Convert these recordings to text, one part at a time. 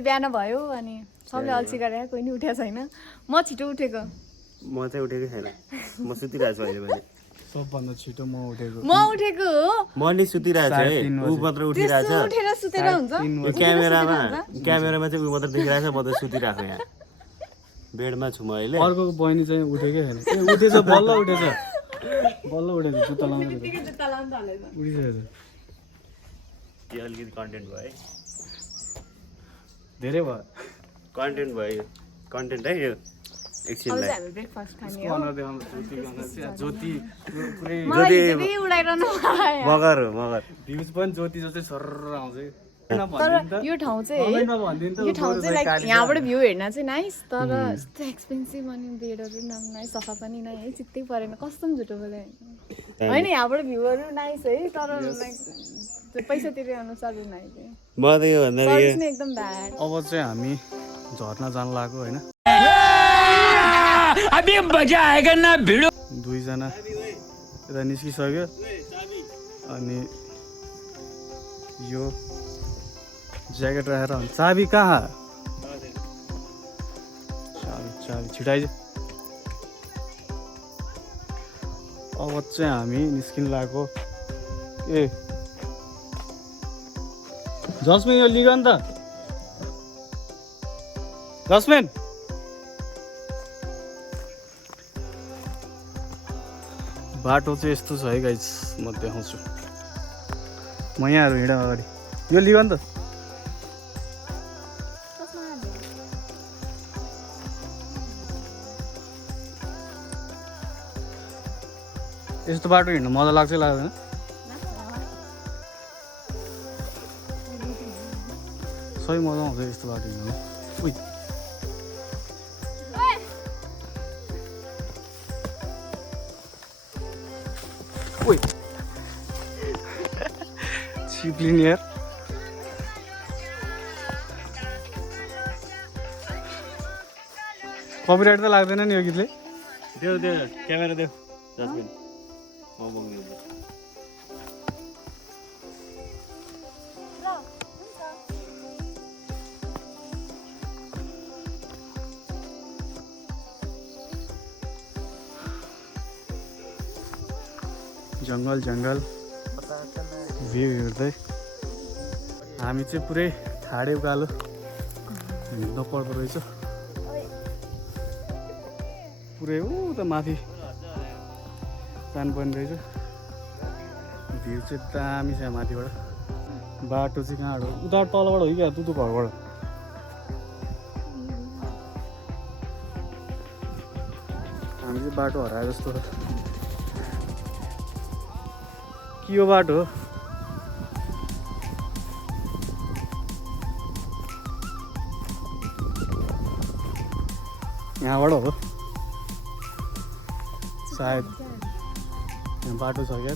चाहिँ बिहान भयो अनि सबले अल्छी गरे कोही नि उठेको छैन म छिटो उठेको म चाहिँ उठेकै छैन म सुतिरहेको छु अहिले भने सबभन्दा छिटो म उठेको हो म नि सुतिरहेको छु है ऊ मात्र उठिरहेको छ उठेर सुतेर हुन्छ यो क्यामेरामा चाहिँ ऊ मात्र देखिरहेको छ म त सुतिरहेको यहाँ बेडमा छु म अहिले अर्को बहिनी चाहिँ उठेकै छैन उठेछ बल्ल उठेछ जुत्ता लाउँदै उठिसकेछ यो अलिकति कन्टेन्ट भयो है धेरै भयो कन्टेन्ट भयो कन्टेन्ट है यो एकछिनलाई हामी ब्रेकफास्ट खाने अनुहार देखाउनु ज्योति पुरै मगर हो मगर भ्युज पनि ज्योति जस्तै सरर आउँछ तर यो ठाउँ चाहिँ लाइक यहाँबाट भ्यू हेर्न चाहिँ नाइस तर यस्तो एक्सपेन्सिभ अनि बेडहरू नाइ सफा पनि नै है चित्तै परेन कस्तो झुटो बोले होइन यहाँबाट भ्यूहरू नाइस है तर लाइक पैसा तिरे अनुसार नाइस म त यो भन्दा एकदम ब्याड अब चाहिँ हामी झर्ना जान लाग्यो होइन दुईजना यता निस्किसक्यो अनि यो ज्याकेट राखेर चाबी कहाँ चाबी छिटाइज अब चाहिँ हामी निस्किन लाग्यो ए जसमिन यो लिग नि त जसमिन बाटो चाहिँ यस्तो छ है गाइस म देखाउँछु म यहाँहरू हिँड अगाडि यो लिग नि त यस्तो बाटो हिँड्नु मजा लाग्छ लाग्दैन सही मजा आउँछ यस्तो बाटो हिँड्नु उइ ओइ चिप्लिन यार कपिराइट त लाग्दैन नि यो गीतले देऊ क्यामेरा देऊ जसमिन म बोक्ने जङ्गल भ्यू हेर्दै हामी चाहिँ पुरै ठाडे उकालो हिँड्नु पर्दो रहेछ पुरै त माथि जानुपर्ने रहेछ भ्यू चाहिँ दामी छ माथिबाट बाटो चाहिँ कहाँबाट उता तलबाट हो कि तुतु घरबाट हामी चाहिँ बाटो हरायो जस्तो के यो बाटो हो यहाँबाट हो सायद यहाँ बाटो छ क्या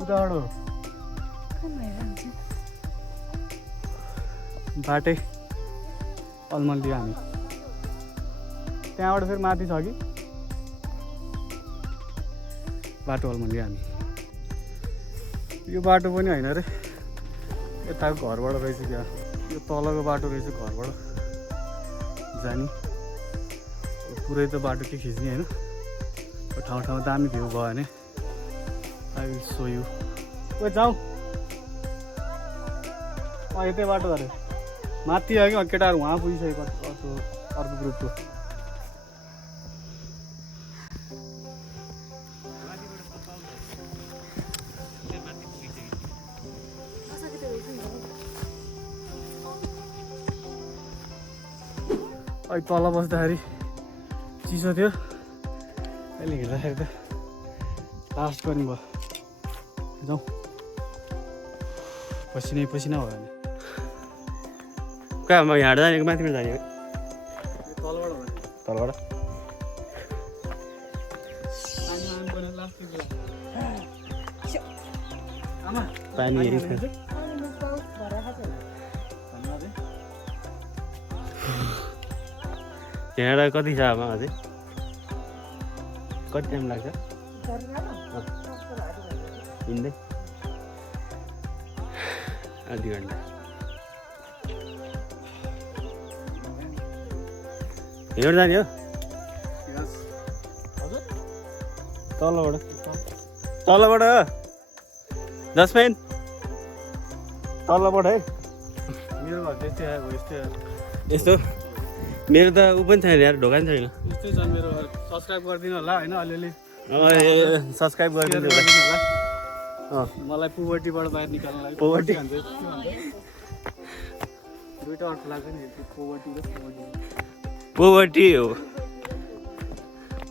उताबाट बाटै अलमल दियो हामी त्यहाँबाट फेरि माथि छ कि बाटो अलमल दियो हामी यो बाटो पनि होइन रे यताको घरबाट रहेछ क्या यो तलको बाटो रहेछ घरबाट जाने पुरै त बाटो के खिच्ने होइन ठाउँ ठाउँ दामी भ्यू भयो भने आई विल सो यु ओ जाउँ यतै बाटो अरे माथि आयो कि केटाहरू उहाँ पुगिसकेको अर्को ग्रुपको अहिले तल बस्दाखेरि चिसो थियो अहिले हिँड्दाखेरि त लास्ट गर्ने भयो जाउँ पसिनै पसिना भयो भने कहाँ म यहाँ जानेको माथिबाट जाने तलबाट पानी हेरी त्यहाँबाट कति छ आमा अझै कति टाइम लाग्छ हिँड्दै आधी घन्टा हिँडेर जाने हो तलबाट जसमेन तलबाट है मेरो घर त्यस्तै आएको यस्तै यस्तो मेरो त ऊ पनि छैन यार ढोका पनि छैन यस्तै छ मेरो घर सब्सक्राइब गरिदिनु होला होइन अलिअलि सब्सक्राइब गरिदिनु गरिदिनु होला होला मलाई पोभर्टीबाट बाहिर निकाल्नु लागि पोभर्टी दुईवटा अर्थ लाग्छ नि पोभर्टी र पोभर्टी हो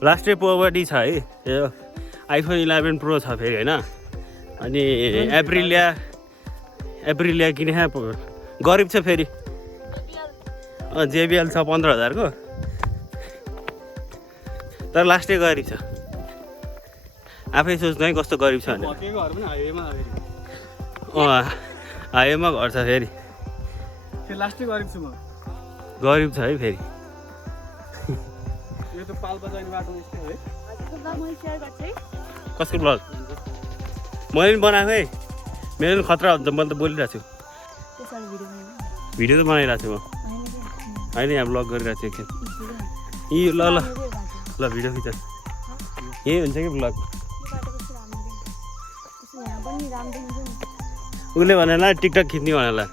लास्टै पोभर्टी छ है यो आइफोन 11 प्रो छ फेरि होइन अनि एप्रिलिया किने गरिब छ फेरि JBL छ 15,000 को तर लास्टै गरिब छ आफै सोच्नु है कस्तो गरिब छ भनेर हाइवेमा घर छ फेरि लास्टै गरेको छु म गरिब छ है फेरि यो त पाल्पा जाने बाटो यस्तै है कसको ब्लग मैले पनि बनाएको है मेरो पनि खतरा हुन्छ मैले त बोलिरहेको छु भिडियो त बनाइरहेको छु म होइन यहाँ ब्लग गरिरहेको छु एकखेप यी ल भिडियो खिच यही हुन्छ कि ब्लग उसले भनेला टिकटक खिच्ने भनेला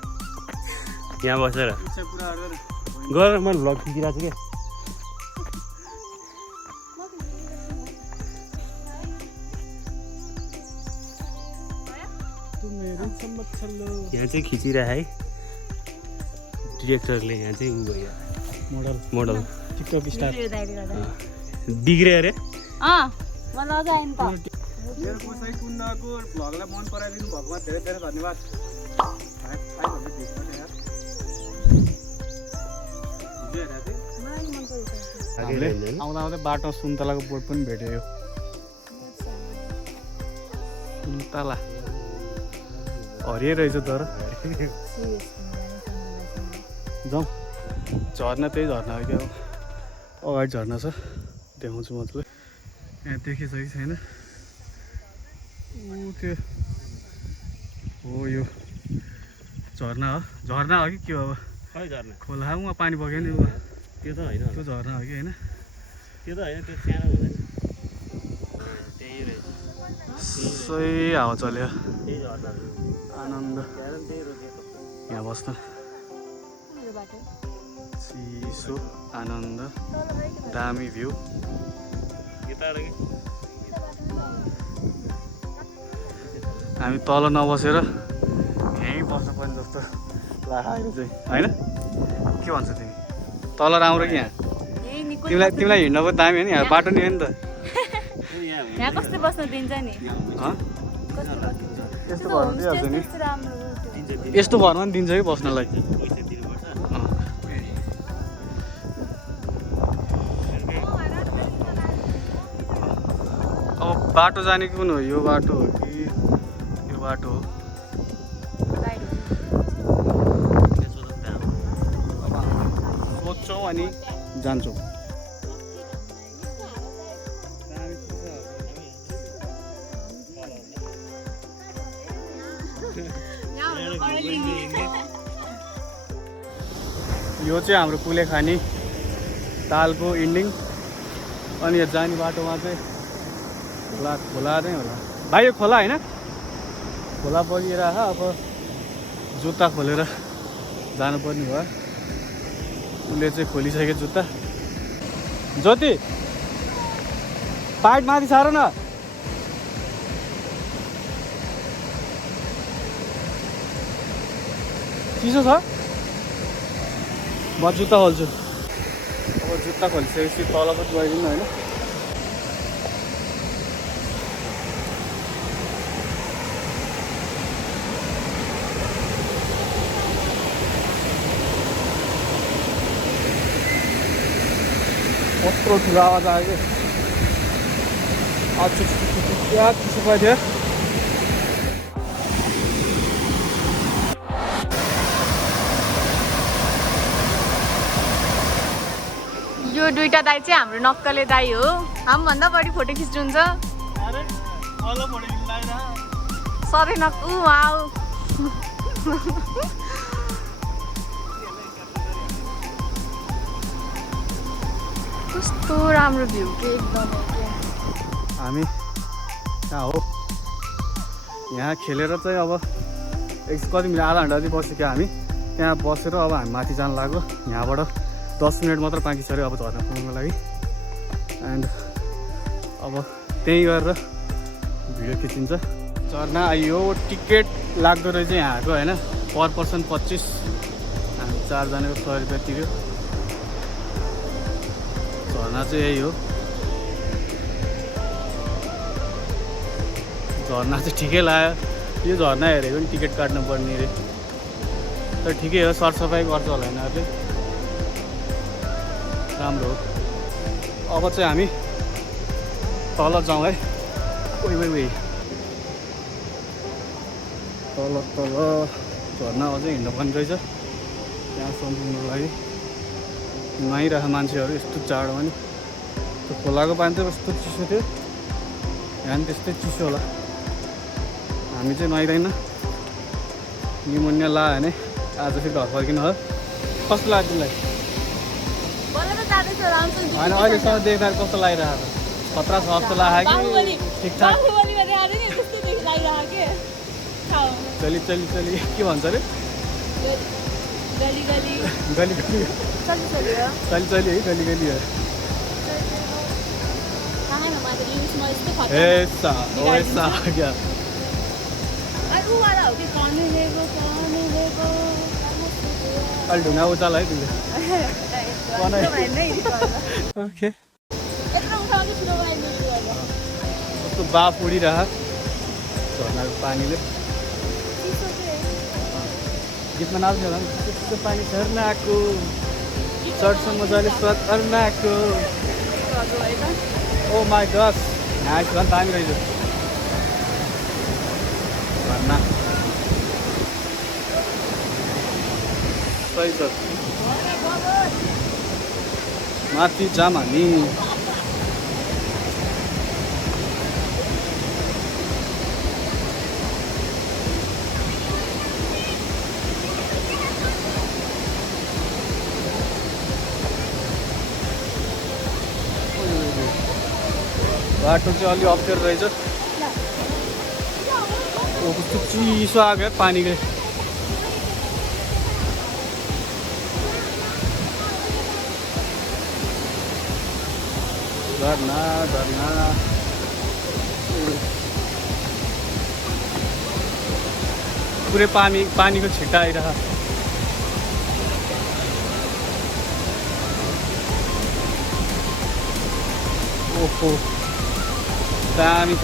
यहाँ बसेर गर मैले भ्लग खिचिरहेको छु क्या यहाँ चाहिँ खिचिरह है डिरेक्टरले यहाँ चाहिँ ऊ भयो मोडल टिकटक स्टार बिग्रियो अरे मेरो कसै कुण्डको भ्लगलाई मन पराइदिनु भएकोमा धेरै धेरै धन्यवाद आउँदा आउँदै बाटो सुन्तलाको बोर्ड पनि भेट्यो सुन्तला हरियो रहेछ तर जाउँ झर्ना त्यही झर्ना हो क्या अगाडि झर्ना छ देखाउँछु मतलब यहाँ देखेछ कि छैन त्यो हो यो झर्ना हो कि के हो अब खै झर्ना खोला उहाँ पानी बग्यो नि त्यो त होइन त्यो झर्ना हो कि होइन त्यो त होइन त्यो सानो हुँदैन त्यही रहेछ सही हावा चल्यो त्यही झर्ना आनन्द त्यही रोकेको यहाँ बस्न चिसो आनन्द दामी भ्यू हामी तल नबसेर यहीँ बस्नुपर्ने जस्तो लाग्यो चाहिँ होइन के भन्छ तिमी तल राम्रो कि यहाँ तिमीलाई हिँड्न पनि दामी हो नि यहाँ बाटो नि हो नि त यहाँ कस्तो बस्न दिन्छ नि यस्तो घरमा दिइहाल्छ नि यस्तो घरमा पनि दिन्छ कि बस्नलाई अब बाटो जाने कुन हो यो बाटो हो कि यो बाटो हो सोध्छौँ अनि जान्छौँ यो चाहिँ हाम्रो कुलेखानी तालको इन्डिङ अनि यो जाने बाटोमा चाहिँ खोला नै होला भाइ यो खोला होइन खोला बगिरहेको अब जुत्ता खोलेर जानुपर्ने भयो उसले चाहिँ खोलिसक्यो जुत्ता ज्योति पाइट माथि सारो न चिसो छ म जुत्ता खोल्छु अब जुत्ता खोलिसकेपछि तल पनि गइदिनु होइन कत्रो ठुलो आवाज आयो कि क्या चिसो पर्थ्यो यो यो दुईटा दाइ चाहिँ हाम्रो नक्कले दाइ हो। हामीभन्दा बढी फोटो खिच्नुहुन्छ। सबै नक्कु वाउ। कस्तो राम्रो भ्यू के एकदम। हामी कहाँ हो यहाँ खेलेर चाहिँ अब कति मिनट आधा घन्टा चाहिँ बस्यो क्या हामी त्यहाँ बसेर अब हामी माथि जानु लाग्यो। यहाँबाट 10 मिनट मात्र बाँकी छ अरे अब झर्ना पुग्नुको लागि। एन्ड अब त्यहीँ गरेर भिडियो खिचिन्छ। झर्ना यो टिकट लाग्दो रहेछ यहाँको होइन, पर पर्सन 25, हामी 4 जनाको 100 रुपियाँ तिर्यो। झर्ना चाहिँ यही हो। झर्ना चाहिँ ठिकै लाग्यो। यो झर्ना हेरेको पनि टिकट काट्नु पर्ने अरे, तर ठिकै हो, सरसफाइ गर्छ होला यिनीहरूले, राम्रो हो। अब चाहिँ हामी तल जाउँ है। ओइ तल झर्ना अझै हिँड्नुपर्ने रहेछ त्यहाँसम्म पुग्नुको लागि। नुहाइरहेको मान्छेहरू यस्तो जाडोमा नि। त्यो खोलाको पानी चाहिँ यस्तो चिसो थियो, यहाँ पनि त्यस्तै चिसो होला। हामी चाहिँ नुहाइँदैन, निमोनिया लाग्यो भने आज फेरि घर फर्किनु हो। कस्तो लाग्यो तिमीलाई? होइन अहिलेसम्म देख्दा कस्तो लागिरहेको छ? खतरा छ जस्तो लाग्यो कि ठिकठाक? चली के भन्छ अरे? गली है, गली है। ऐसा क्या अलि ढुङ्गा उचाल है तिमीले। ओके कस्तो बाफ उडिरह झर्नाको पानीले। गीतमा नाच्ने होला नि, त्यस्तो पानी झर्नाको चढ्छ मजाले स्वाद झर्नाको। ओ माई गस, यहाँ झन् दामी रहेछ झर्ना। सही छ, माथि जाम हामी। बाटो चाहिँ अलि अप्ठ्यारो रहेछ। कस्तो चिसो आएको पानीको। झर्ना पुरै पानीको छिट्टा आइरह। ओहो दामी छ।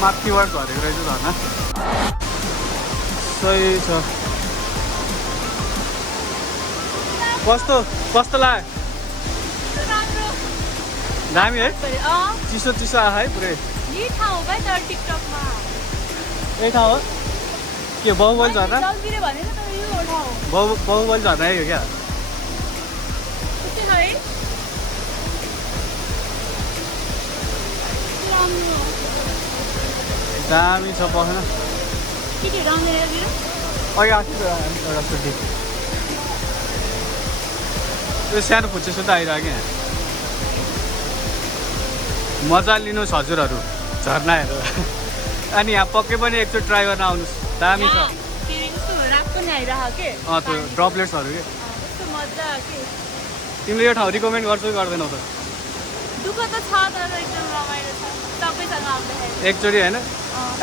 माथिबाट झरेको रहेछ झर्ना। सही छ। कस्तो लाग्यो? दामी है, चिसो आयो है पुरै। यही ठाउँ हो के? बाहुबली झर्ना? बाहुबली झर्ना यही हो क्या? दामी छ बस्न। यो सानो फुच्चे सुत आइरहेको यहाँ। मजा लिनुहोस् हजुरहरू झर्नाहरू। अनि यहाँ पक्कै पनि एकचोटि ट्राई गर्न आउनुहोस्, दामी छ। त्यो ड्रपलेट्सहरू के तिमीले यो ठाउँ रिकमेन्ड गर्छौ कि गर्दैनौ त? एकचोटि होइन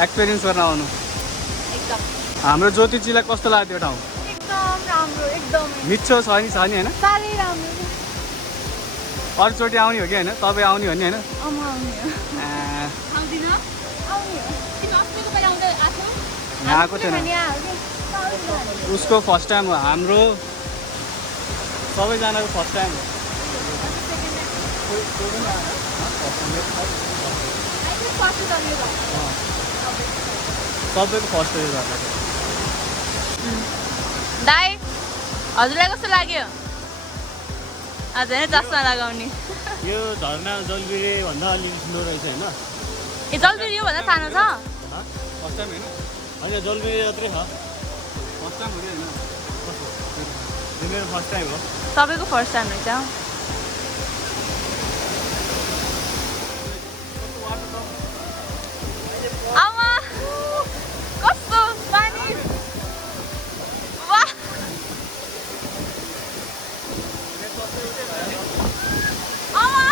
एक्सपिरियन्स गर्न आउनु। हाम्रो ज्योतिजीलाई कस्तो लाग्यो ठाउँ? मिठो छ नि होइन? अरूचोटि आउने हो कि होइन? तपाईँ आउने हो नि होइन? यहाँ आएको थिएन, उसको फर्स्ट टाइम हो, हाम्रो सबैजनाको फर्स्ट टाइम हो। सबैको फर्स्ट इयर झर्ना छ। दाइ हजुरलाई कस्तो लाग्यो? आज होइन चस्मा लगाउने। यो झरना जलबिरे भन्दा अलिक ठुलो रहेछ होइन? ए जलबिरे यो भन्दा सानो छ? फर्स्ट टाइम होइन? होइन जलबिरे जत्रै छ। फर्स्ट टाइम हो कि होइन? यो मेरो फर्स्ट टाइम हो। सबैको फर्स्ट टाइम रहेछ। आमा कस्तो पानी वाह आमा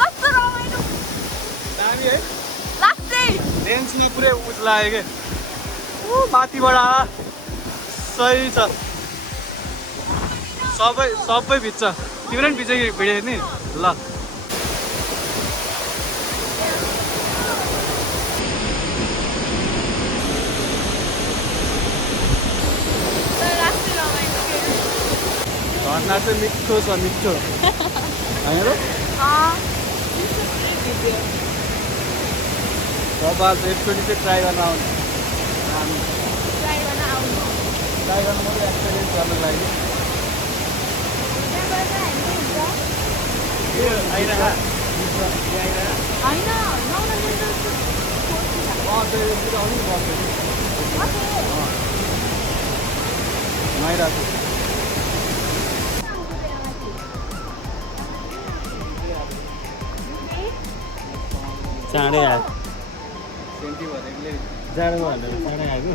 कस्तो रमाइलो दामी है? लाग्छ। लेन्समा पुरै उस लाग्यो के माथिबाट सही छ। सबै भिज्छ। तिम्रो पनि भिज्छ कि भिडियो नि? ल झर्ना चाहिँ मिठो छ, मिठो होइन र? अब आज एकचोटि चाहिँ ट्राई गर्न आउनु। ट्राई गर्नु मात्रै एक्सपिरियन्स गर्नु लागि। चाँडै आयो। सेन्टी भनेकोले जाडो भनेर चाँडै आएको।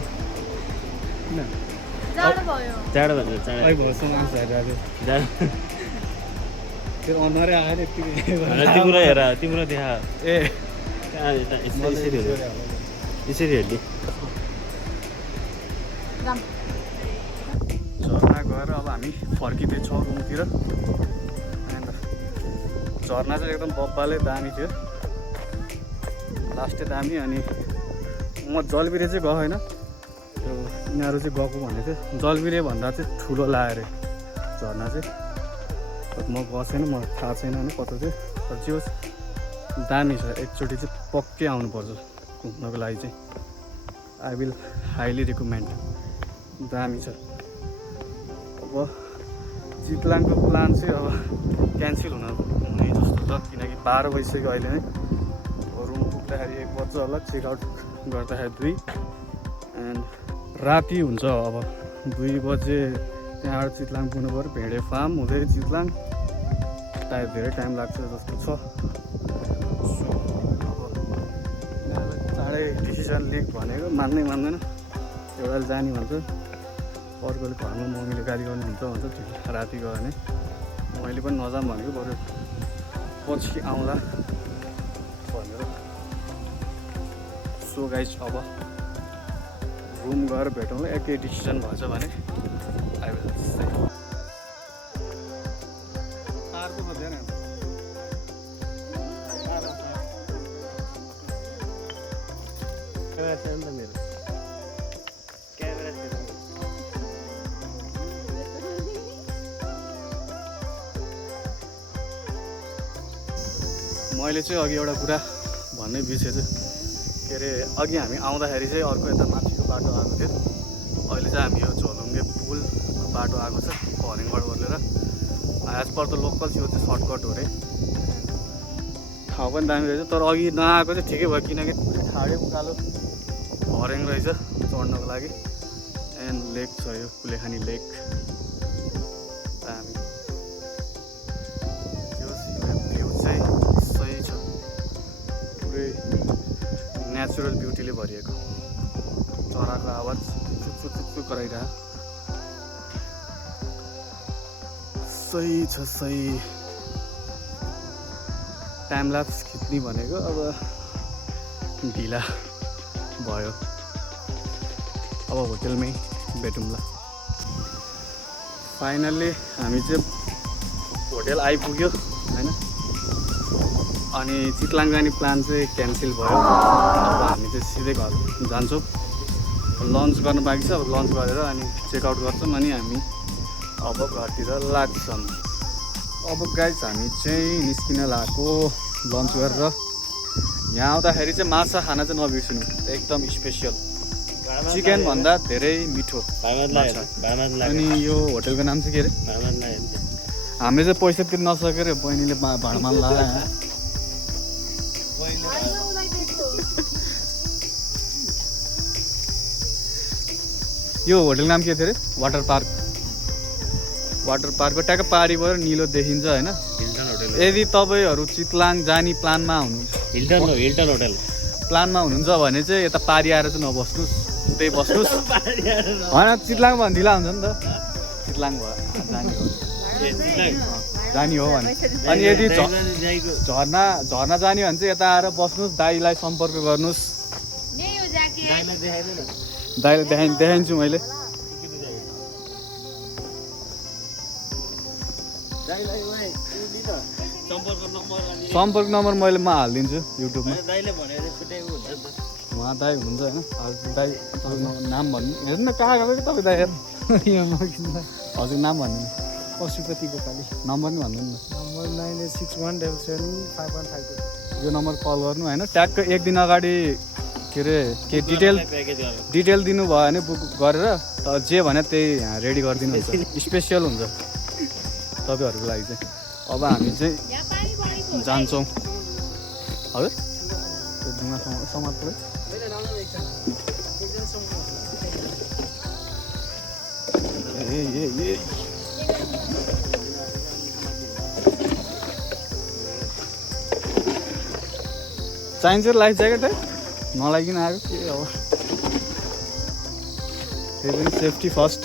किन जाडो भयो। जाडो भनेर चाँडै खै भएसम्म आउँछ हेरेर जाडो फेरि अनुहारै आएर तिम्रो हेर तिम्रो देखा ए कहाँ यसरी हो यसरी हेर्ने। झर्ना गएर अब हामी फर्किँदैछौँ रुमतिर। झर्ना चाहिँ एकदम बब्बाले दामी थियो, लास्टै दामी। अनि म जलबिरे चाहिँ गएको होइन, त्यो यिनीहरू चाहिँ गएको भन्दै थियो। जलबिरे भन्दा चाहिँ ठुलो लाग्यो अरे झर्ना चाहिँ। म गएको छैन, मलाई थाहा छैन होइन कता थियो, तर जे होस् दामी छ। एकचोटि चाहिँ पक्कै आउनुपर्छ घुम्नको लागि चाहिँ। आई विल हाइली रिकमेन्ड, दामी छ। अब चितलाङको प्लान चाहिँ अब क्यान्सल हुने जस्तो छ, किनकि 12 बजिसक्यो अहिले नै। रुम पुग्दाखेरि 1 बज्छ होला, चेकआउट गर्दाखेरि 2 एन्ड राति हुन्छ। अब 2 बजे त्यहाँबाट चितलाङ पुग्नु पऱ्यो। भेडे फार्म हुँदै चितलाङ सायद धेरै टाइम लाग्छ जस्तो छ। सो अब यिनीहरूलाई चाँडै डिसिजन लिएको भनेको मान्दैन। एउटाले जाने भन्छ, अर्कोले घरमा मम्मीले गाली गर्नुहुन्छ भन्छ। ठिक राति गयो भने मैले पनि नजाऊँ भनेको, बरु पछि आउँला भनेर। सो गाइज अब रुम गएर भेटौँला। एकै डिसिजन भएछ भने आई विल से तारको मध्य नै मेरो क्यामेरा मैले चाहिँ अघि एउटा कुरा भन्नै बिर्सेछु। के अरे अघि हामी आउँदाखेरि चाहिँ अर्को यता माथिको बाटो आएको थियो। अहिले चाहिँ हामी यो झोलुङ्गे पुलको बाटो आएको छ हरिङबाट बदलेर। एज पर द लोकल यो चाहिँ सर्टकट हो अरे। ठाउँ पनि दामी रहेछ, तर अघि नआएको चाहिँ ठिकै भयो, किनकि खाडे उकालो हरिङ रहेछ चढ्नको लागि। एन्ड लेक छ यो कुलेखानी लेक, दामी। भ्यू चाहिँ सही छ, पुरै नेचुरल ब्युटीले भरिएको। चराको आवाज चुचुचुचु कराइरह। सही छ, सही। टाइम ल्याप्स खिच्ने भनेको अब ढिला भयो। अब होटेलमै भेटौँला। फाइनल्ली हामी चाहिँ होटेल आइपुग्यो होइन। अनि चितलाङ जाने प्लान चाहिँ क्यान्सल भयो। अब हामी चाहिँ सिधै घर जान्छौँ। लन्च गर्नु बाँकी छ, अब लन्च गरेर अनि चेकआउट गर्छौँ। अनि हामी अब घरतिर लाग्छौँ। अब गाइज हामी चाहिँ निस्किन लागेको लन्च गरेर। यहाँ आउँदाखेरि चाहिँ माछा खाना चाहिँ नबिर्सिनु, एकदम स्पेसियल। चिकन भन्दा धेरै मिठो माछा। अनि यो होटलको नाम चाहिँ के अरे? हामीले चाहिँ पैसा तिर्न नसकेर बहिनीले भाँडामा लगायो। यो होटल नाम के थियो अरे? Water park. वाटर पार्कको ट्याक्क पारिबाट निलो देखिन्छ होइन। यदि तपाईँहरू चितलाङ जाने प्लानमा हुनुहुन्छ भने चाहिँ यता पारी आएर चाहिँ नबस्नुहोस्, उतै बस्नुहोस् होइन। चितलाङ भने ढिला हुन्छ नि त, चितलाङ भयो जाने हो भने। अनि यदि झर्ना जाने भने चाहिँ यता आएर बस्नुहोस्, दाईलाई सम्पर्क गर्नुहोस्। दाईलाई देखाइदिन्छु मैले। सम्पर्क नम्बर मैले हालिदिन्छु युट्युबमा। उहाँ दाई हुनुहुन्छ होइन। दाई तपाईँको नाम भन्नु, हेर्नु न कहाँ गएको कि तपाईँ दाई? हजुर नाम भन्नु न। पशुपति गोपाली। नम्बर नि भन्नु न। नम्बर 9861775152। यो नम्बर कल गर्नु होइन। ट्यागको एक दिन अगाडि के अरे के डिटेल दिनुभयो भने बुक गरेर जे भने त्यही रेडी गरिदिनु हुन्छ। स्पेसियल हुन्छ तपाईँहरूको लागि चाहिँ। अब हामी चाहिँ जान्छौँ। हजुर त्यो ढुङ्गा समात्दै चाहिन्छ लाइफ ज्याकेट है? नलागिकन आएको के अब, त्यही पनि सेफ्टी फर्स्ट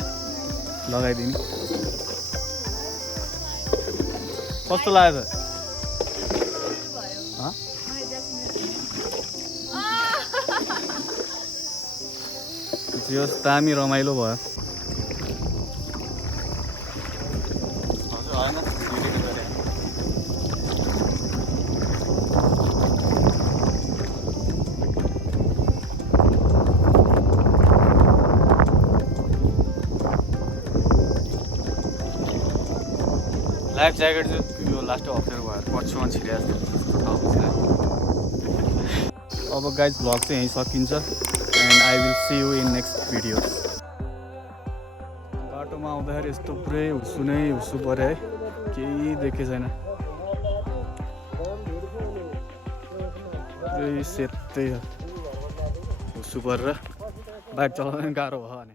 लगाइदिनु। कस्तो लाग्यो त? होस् दामी रमाइलो भयो। हजुर होइन लाइफ ज्याकेट चाहिँ यो लास्ट अप्ठ्यारो भयो, पछिमा छिरे जस्तो। अब गाइज भ्लग चाहिँ यहीँ सकिन्छ। And I will see you in next video. बाटोमा आउँदाखेरि यस्तो पुरै हुस्सु नै हुस्सु पऱ्यो है, केही देखे छैन। पुरै सेतै हुस्सु परेर बाइक चलाउन गाह्रो भयो भने।